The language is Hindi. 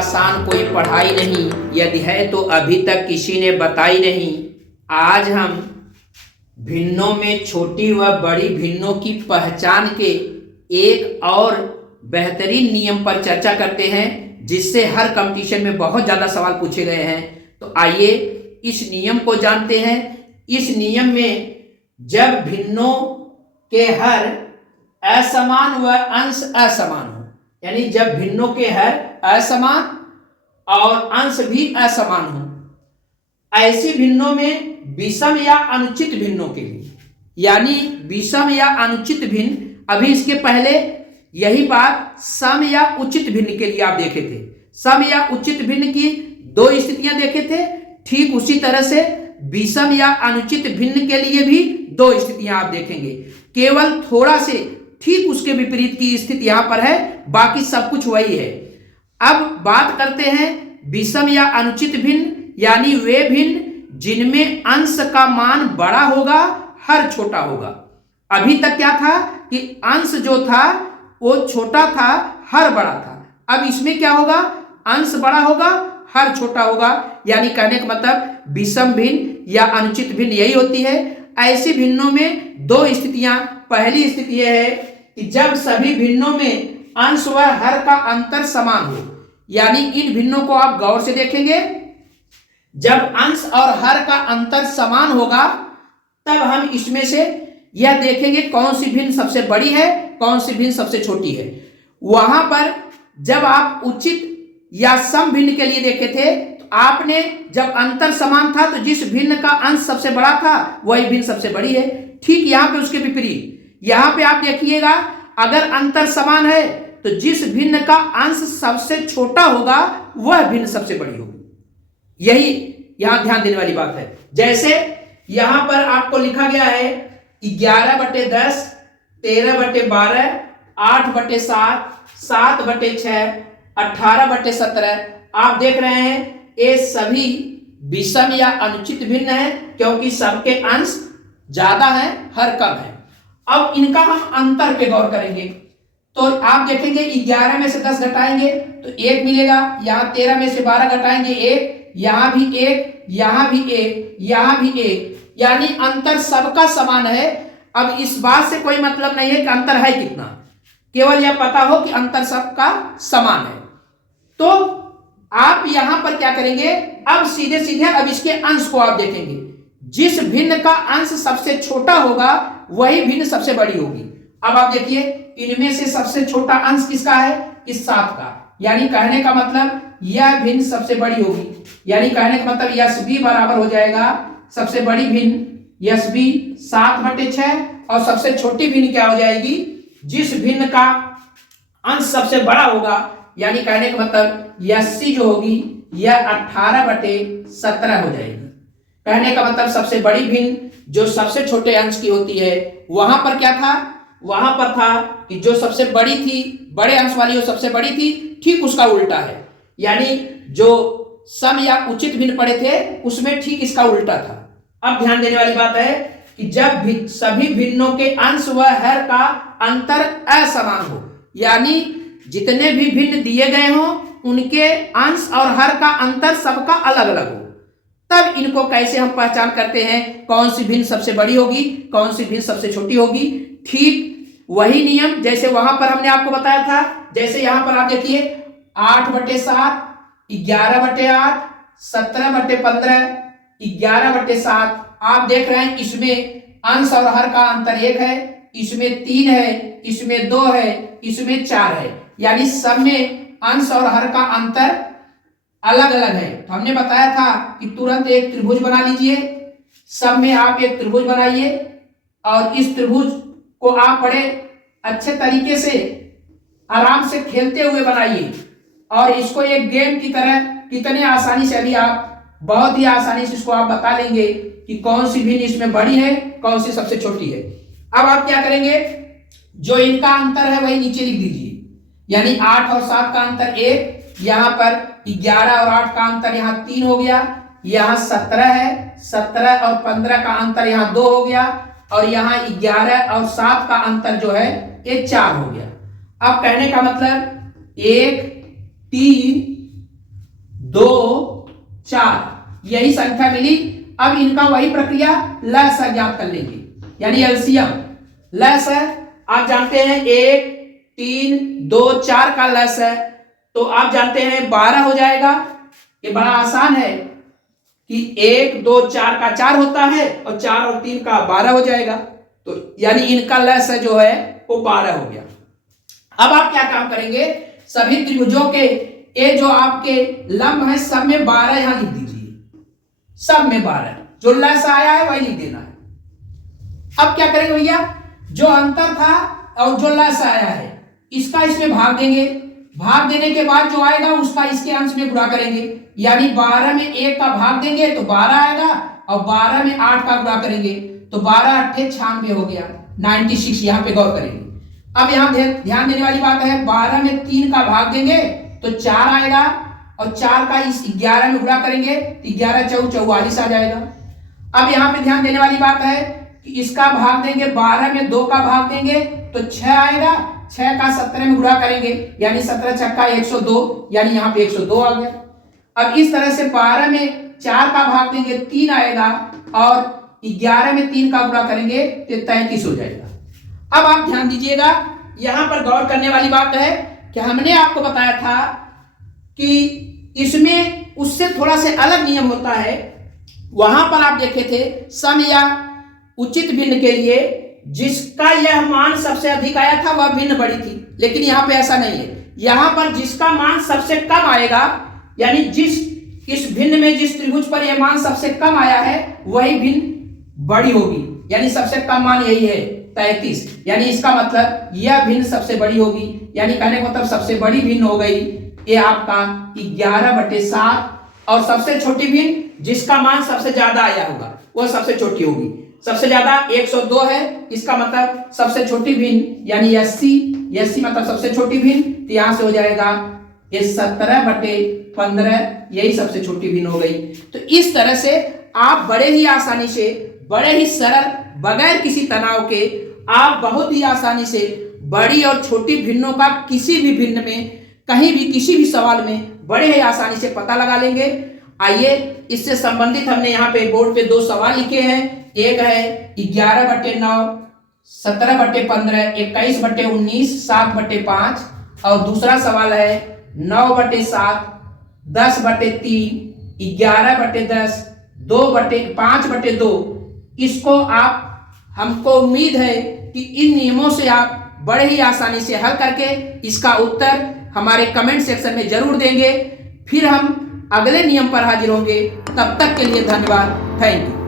आसान कोई पढ़ाई नहीं, यदि है तो अभी तक किसी ने बताई नहीं। आज हम भिन्नों में छोटी व बड़ी भिन्नों की पहचान के एक और बेहतरीन नियम पर चर्चा करते हैं, जिससे हर कंपटीशन में बहुत ज़्यादा सवाल पूछे गए हैं। तो आइए इस नियम को जानते हैं। इस नियम में जब भिन्नों के हर असमान व अंश असमान हो, यानी जब भिन्नों के हर असमान और अंश भी असमान हो, ऐसी भिन्नों में विषम या अनुचित भिन्नों के लिए, यानी विषम या अनुचित भिन्न, अभी इसके पहले यही बात सम या उचित भिन्न के लिए आप देखे थे। सम या उचित भिन्न की दो स्थितियां देखे थे। ठीक उसी तरह से विषम या अनुचित भिन्न के लिए भी दो स्थितियां आप देखेंगे। केवल थोड़ा से ठीक उसके विपरीत की स्थिति यहां पर है, बाकी सब कुछ वही है। अब बात करते हैं विषम या अनुचित भिन्न, यानी वे भिन्न जिनमें अंश का मान बड़ा होगा, हर छोटा होगा। अभी तक क्या था कि अंश जो था वो छोटा था, हर बड़ा था। अब इसमें क्या होगा, अंश बड़ा होगा, हर छोटा होगा। यानी कहने का मतलब विषम भिन्न या अनुचित भिन्न यही होती है। ऐसी भिन्नों में दो स्थितियां। पहली स्थिति यह है कि जब सभी भिन्नों में अंश व हर का अंतर समान हो, यानी इन भिन्नों को आप गौर से देखेंगे, जब अंश और हर का अंतर समान होगा तब हम इसमें से यह देखेंगे कौन सी भिन्न सबसे बड़ी है, कौन सी भिन्न सबसे छोटी है। वहां पर जब आप उचित या सम भिन्न के लिए देखे थे तो आपने जब अंतर समान था तो जिस भिन्न का अंश सबसे बड़ा था वही भिन्न सबसे बड़ी है। ठीक यहां पे उसके विपरीत, यहां पे आप देखिएगा अगर अंतर समान है तो जिस भिन्न का अंश सबसे छोटा होगा वह भिन्न सबसे बड़ी होगी। यही यहां ध्यान देने वाली बात है। जैसे यहां पर आपको लिखा गया है 11/10, 13/12, 8/7, 7/6, 18/17। आप देख रहे हैं ये सभी विषम या अनुचित भिन्न है, क्योंकि सबके अंश ज्यादा है, हर कम है। अब इनका हम अंतर पे गौर करेंगे तो आप देखेंगे 11 में से 10 घटाएंगे तो 1 मिलेगा। यहां 13 में से 12 घटाएंगे 1, यहां भी 1, यहां भी 1, यहां भी 1, यानी अंतर सबका समान है। अब इस बात से कोई मतलब नहीं है कि अंतर है कितना, केवल यह पता हो कि अंतर सबका समान है। तो आप यहां पर क्या करेंगे, अब सीधे सीधे अब इसके अंश को आप देखेंगे। जिस भिन्न का अंश सबसे छोटा होगा वही भिन्न सबसे बड़ी होगी। अब आप देखिए इनमें से सबसे छोटा अंश किसका है, इस 7 का, यानी कहने का मतलब यह भिन्न सबसे बड़ी होगी। यानी कहने का मतलब यश बराबर हो जाएगा सबसे बड़ी भिन्न यश 7/6 और सबसे छोटी भिन्न क्या हो जाएगी, जिस भिन्न का अंश सबसे बड़ा होगा, यानी कहने का मतलब यश जो होगी यह 18/17 हो जाएगी। कहने का मतलब सबसे बड़ी भिन्न जो सबसे छोटे अंश की होती है, वहां पर क्या था, वहां पर था कि जो सबसे बड़ी थी, बड़े अंश वाली वो सबसे बड़ी थी, ठीक उसका उल्टा है। यानी जो सम या उचित भिन्न पड़े थे उसमें ठीक इसका उल्टा था। अब ध्यान देने वाली बात है कि जब सभी भिन्नों के अंश व हर का अंतर असमान हो, यानी जितने भी भिन्न दिए गए हों उनके अंश और हर का अंतर सबका अलग अलग हो, तब इनको कैसे हम पहचान करते हैं कौन सी भिन्न सबसे बड़ी होगी, कौन सी भिन्न सबसे छोटी होगी। ठीक वही नियम जैसे वहां पर हमने आपको बताया था। जैसे यहां पर आप देखिए 8/7, 11/8, 17/15, 11/7। आप देख रहे हैं इसमें अंश और हर का अंतर 1 है, इसमें 3 है, इसमें 2 है, इसमें 4 है, यानी सब में अंश और हर का अंतर अलग अलग है। तो हमने बताया था कि तुरंत एक त्रिभुज बना लीजिए, सब में आप एक त्रिभुज बनाइए और इस त्रिभुज को आप बड़े अच्छे तरीके से आराम से खेलते हुए बनाइए और इसको एक गेम की तरह कितने आसानी से, अभी आप बहुत ही आसानी से इसको आप बता लेंगे कि कौन सी भिन्न इसमें बड़ी है, कौन सी सबसे छोटी है। अब आप क्या करेंगे, जो इनका अंतर है वही नीचे लिख दीजिए, यानी 8 और 7 का अंतर 1, यहां पर 11 और 8 का अंतर यहाँ 3 हो गया, यहाँ 17 है, 17 और 15 का अंतर यहाँ 2 हो गया और यहाँ 11 और 7 का अंतर जो है ये 4 हो गया। अब कहने का मतलब 1, 3, 2 4 यही संख्या मिली। अब इनका वही प्रक्रिया लसागु ज्ञात कर लेंगे, यानी एलसीएम। लसागु आप जानते हैं 1 3 2 4 का लसागु तो आप जानते हैं 12 हो जाएगा। ये बड़ा आसान है कि 1 2 4 का 4 होता है और 4 और 3 का 12 हो जाएगा। तो यानी इनका लसागु जो है वो 12 हो गया। अब आप क्या काम करेंगे, सभी त्रिभुजों के ये जो आपके लंब है सब में 12 यहां लिख दीजिए, सब में 12 जो लसागु आया है वही लिख देना है। अब क्या करेंगे भैया, जो अंतर था और जो लसागु आया है इसका इसमें भाग देंगे। भाग देने के बाद जो आएगा उसका इसके अंश में गुणा करेंगे, यानी 12 में 1 का भाग देंगे तो 12 आएगा और 12 में 8 का गुणा करेंगे तो 12 8 96 हो गया, 96। यहां पे गौर करेंगे। अब यहां ध्यान देने वाली बात है, 12 में 3 का भाग देंगे तो 4 आएगा और 4 का इस 11 में गुणा करेंगे तो 11 4 44 आ जाएगा। अब यहां पे ध्यान देने वाली बात है कि इसका भाग देंगे, 12 में 2 का भाग देंगे तो 6 आएगा, 6 का 17 में गुणा करेंगे यानी 17 छक्का 102, यानी यहाँ पे 102 आ गया। अब इस तरह से 12 में 4 का भाग देंगे 3 आएगा और 11 में 3 का गुणा करेंगे तो 33 हो जाएगा। अब आप ध्यान दीजिएगा, यहां पर गौर करने वाली बात है कि हमने आपको बताया था कि इसमें उससे थोड़ा से अलग नियम होता है। वहां पर आप देखे थे सम या उचित भिन्न के लिए जिसका यह मान सबसे अधिक आया था वह भिन्न बड़ी थी, लेकिन यहाँ पे ऐसा नहीं है। यहाँ पर जिसका मान सबसे कम आएगा, यानी जिस इस भिन्न में जिस त्रिभुज पर यह मान सबसे कम आया है वही भिन्न बड़ी होगी, यानी सबसे कम मान यही है 33, यानी इसका मतलब यह भिन्न सबसे बड़ी होगी। यानी कहने का मतलब सबसे बड़ी भिन्न हो गई ये आपका 11/7 और सबसे छोटी भिन्न जिसका मान सबसे ज्यादा आया होगा वह सबसे छोटी होगी। सबसे ज्यादा 102 है, इसका मतलब सबसे छोटी भिन्न यानी 80 मतलब सबसे छोटी भिन्न, तो यहां से हो जाएगा ये 17/15, यही सबसे छोटी भिन्न हो गई। तो इस तरह से आप बड़े ही आसानी से, बड़े ही सरल, बगैर किसी तनाव के आप बहुत ही आसानी से बड़ी और छोटी भिन्नों का किसी भी भिन्न में कहीं भी किसी भी सवाल में बड़े ही आसानी से पता लगा लेंगे। आइए इससे संबंधित हमने यहाँ पे बोर्ड पे 2 सवाल लिखे हैं। एक है 11/9, 17/15, 21/19, 7/5 और दूसरा सवाल है 9/7, 10/3, 11/10, 5/2। इसको आप, हमको उम्मीद है कि इन नियमों से आप बड़े ही आसानी से हल करके इसका उत्तर हमारे कमेंट सेक्शन में जरूर देंगे। फिर हम अगले नियम पर हाजिर होंगे, तब तक के लिए धन्यवाद, थैंक यू।